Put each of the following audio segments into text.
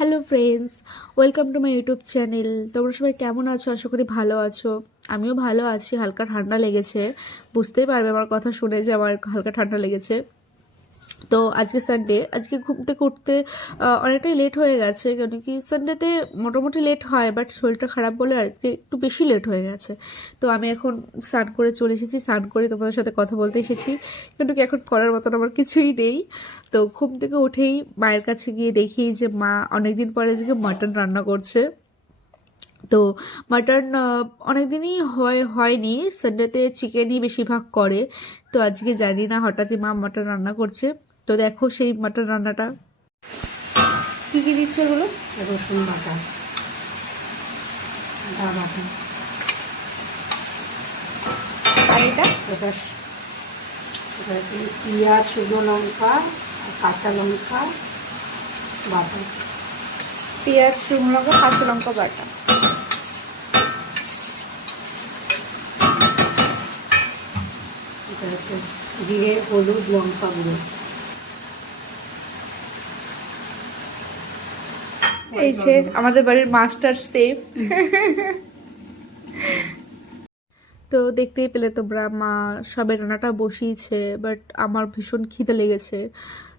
Hello friends, welcome to my YouTube channel. তোমরা সবাই কেমন আছো? আশা করি ভালো আছো। আমিও ভালো আছি। হালকা ঠান্ডা লেগেছে, বুঝতেই পারবে আমার কথা শুনে যে আমার হালকা ঠান্ডা লেগেছে। তো আজকে সানডে, আজকে ঘুম থেকে উঠতে অনেকটাই লেট হয়ে গেছে, কেন কি সানডেতে মোটামুটি লেট হয়, বাট শরীরটা খারাপ বলে আজকে একটু বেশি লেট হয়ে গেছে। তো আমি এখন স্নান করে চলে এসেছি, স্নান করে তোমাদের সাথে কথা বলতে এসেছি, কিন্তু কি এখন করার মতন আমার কিছুই নেই। তো ঘুম থেকে উঠেই মায়ের কাছে গিয়ে দেখি যে মা অনেকদিন পরে আজকে মাটন রান্না করছে। তো মাটন অনেকদিনই হয়নি, সানডেতে চিকেনই বেশিরভাগ করে। তো আজকে জানি না, হঠাৎই মা মাটন রান্না করছে। তো দেখো সেই মাটন রান্নাটা কী কী দিচ্ছে এগুলো। রসুন বাটা, আদা বাটা, আর এটা এটা পেঁয়াজ, শুকনো লঙ্কা আর কাঁচা লঙ্কা বাটা, পেঁয়াজ, শুকনো লঙ্কা, কাঁচা লঙ্কা বাটা। এটা হচ্ছে জিরে, হলুদ, লঙ্কা গুঁড়ো। এই যে আমাদের বাড়ির মাস্টার শেফ। তো দেখতেই পেলে তোমরা, মা সবে রান্নাটা বসিয়েছে, বাট আমার ভীষণ খিদে লেগেছে।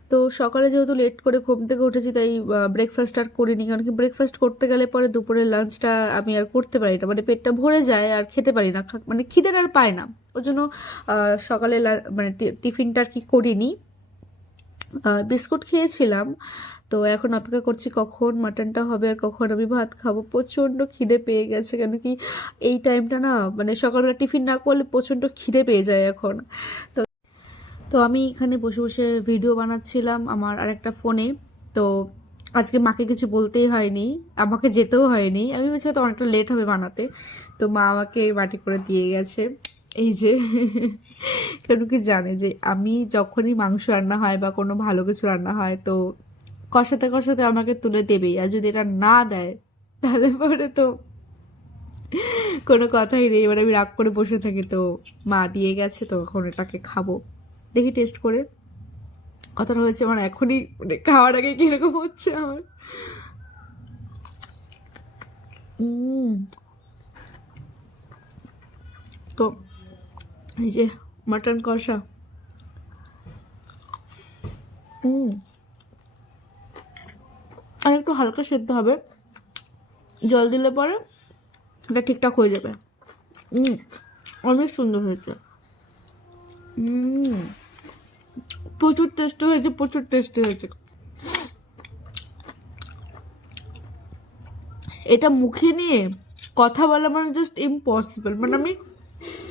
তো সকালে যেহেতু লেট করে ঘুম থেকে উঠেছি, তাই ব্রেকফাস্ট আর করিনি, কারণ কি ব্রেকফাস্ট করতে গেলে পরে দুপুরের লাঞ্চটা আমি আর করতে পারি না, মানে পেটটা ভরে যায় আর খেতে পারি না, মানে খিদের আর পায় না। ওই জন্য সকালে মানে টিফিনটা আর কি করিনি, বিস্কুট খেয়েছিলাম। তো এখন অপেক্ষা করছি কখন মাটনটা হবে আর কখন আমি ভাত খাবো। প্রচণ্ড খিদে পেয়ে গেছে, কেন কি এই টাইমটা না, মানে সকালবেলা টিফিন না করলে প্রচণ্ড খিদে পেয়ে যায় এখন। তো তো আমি এখানে বসে বসে ভিডিও বানাচ্ছিলাম আমার আরেকটা ফোনে। তো আজকে মাকে কিছু বলতেই হয়নি, আমাকে যেতেও হয়নি, আমি বলছি হয়তো অনেকটা লেট হবে বানাতে। তো মা আমাকে বাটি করে দিয়ে গেছে এই যে। কেন কি জানে যে আমি যখনই মাংস রান্না হয় বা কোনো ভালো কিছু রান্না হয়, তো কষাতে কষাতে আমাকে তুলে দেবেই, আর যদি এটা না দেয় তাহলে পরে তো কোনো কথাই নেই, এবার আমি রাগ করে বসে থাকি। তো মা দিয়ে গেছে, তো এখন এটাকে খাবো, দেখি টেস্ট করে। কথাটা হয়েছে আমার এখনই, মানে খাওয়ার আগে কিরকম হচ্ছে আমার। তো এই যে মাটন কষা, আর একটু হালকা সেদ্ধ হবে, জল দিলে পরে এটা ঠিকঠাক হয়ে যাবে। অনেক সুন্দর হয়েছে। প্রচুর টেস্টি হয়েছে, প্রচুর টেস্টি হয়েছে। এটা মুখে নিয়ে কথা বলা মানে জাস্ট ইম্পসিবল, মানে আমি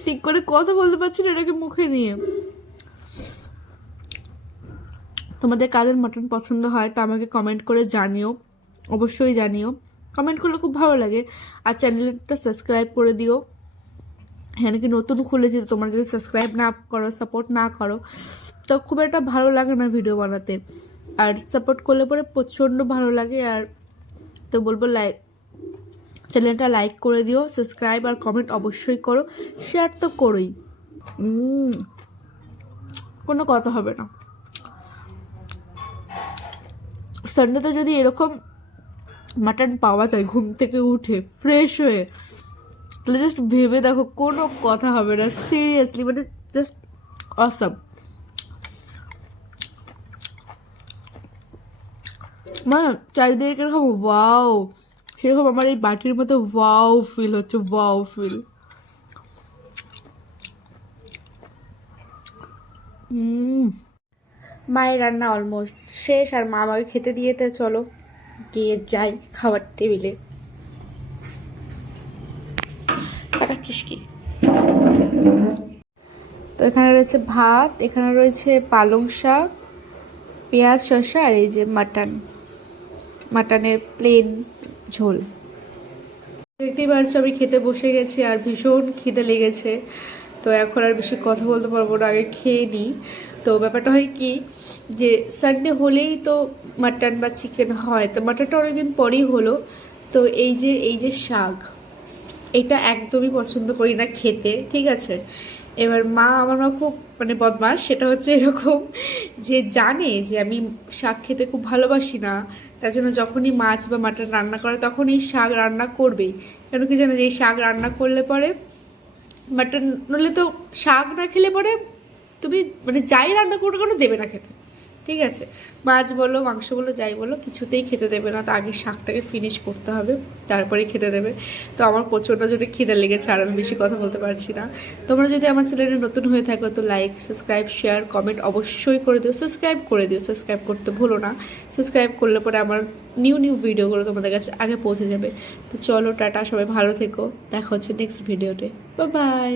ঠিক করে কথা বলতে পারছি না এটাকে মুখে নিয়ে। তোমাদের কাদের মাটন পছন্দ হয় তা আমাকে কমেন্ট করে জানিও, অবশ্যই জানিও, কমেন্ট করলে খুব ভালো লাগে। আর চ্যানেলটা সাবস্ক্রাইব করে দিও, হ্যাঁ নাকি নতুন খুলেছি, তো তোমরা যদি সাবস্ক্রাইব না করো, সাপোর্ট না করো, তো খুব একটা ভালো লাগে না ভিডিও বানাতে। আর সাপোর্ট করলে পরে প্রচণ্ড ভালো লাগে। আর তো বলবো চ্যানেলটা লাইক করে দিও, সাবস্ক্রাইব আর কমেন্ট অবশ্যই করো, শেয়ার তো করোই। কোনো কথা হবে না। সানডেতে যদি এরকম মাটন পাওয়া যায় ঘুম থেকে উঠে ফ্রেশ হয়ে, তাহলে জাস্ট ভেবে দেখো, কোনো কথা হবে না, সিরিয়াসলি, মানে জাস্ট অসাম। মানে চারিদিকে কিরকম ওয়াও, সেরকম আমার এই বাটির মতো ওয়াও ফিল হচ্ছে, ওয়াও ফিল। মায়ের রান্না অলমোস্ট শেষ, আর মা আমাকে খেতে দিয়েতে, চলো গিয়ে যাই খাবার টেবিলে। তাকাচ্ছিস কি? তো এখানে রয়েছে ভাত, এখানে রয়েছে পালং শাক, পেঁয়াজ, শসা, আর এই যে মাটনের প্লেন ঝোল। দেখতেই পাচ্ছ আমি খেতে বসে গেছি, আর ভীষণ খিদে লেগেছে। তো এখন আর বেশি কথা বলতে পারবো না, আগে খেয়ে নিই। তো ব্যাপারটা হয় কি, যে সানডে হলেই তো মাটন বা চিকেন হয়, তো মাটনটা অনেকদিন পরেই হলো। তো এই যে শাক, এটা একদমই পছন্দ করি না খেতে, ঠিক আছে। এবার আমার মা খুব মানে বদমাস, সেটা হচ্ছে এরকম যে জানে যে আমি শাক খেতে খুব ভালোবাসি না, তার জন্য যখনই মাছ বা মাটন রান্না করে তখন এই শাক রান্না করবেই। কেন কি জানে যে এই শাক রান্না করলে পরে মাটন, নইলে তো শাক না খেলে পরে তুমি মানে যাই রান্না করো কেন দেবে না খেতে, ঠিক আছে? মাছ বলো মাংস বলো যাই বলো কিছুতেই খেতে দেবে না, তো আগে শাকটাকে ফিনিশ করতে হবে তারপরে খেতে দেবে। তো আমার প্রচণ্ড জোরে খিদে লেগেছে আর আমি বেশি কথা বলতে পারছি না। তোমরা যদি আমার চ্যানেলে নতুন হয়ে থাকো তো লাইক সাবস্ক্রাইব শেয়ার কমেন্ট অবশ্যই করে দিও, সাবস্ক্রাইব করে দিও, সাবস্ক্রাইব করতে ভুলো না। সাবস্ক্রাইব করলে পরে আমার নিউ ভিডিওগুলো তোমাদের কাছে আগে পৌঁছে যাবে। তো চলো টাটা, সবাই ভালো থেকো, দেখা হচ্ছে নেক্সট ভিডিওতে, বাই বাই।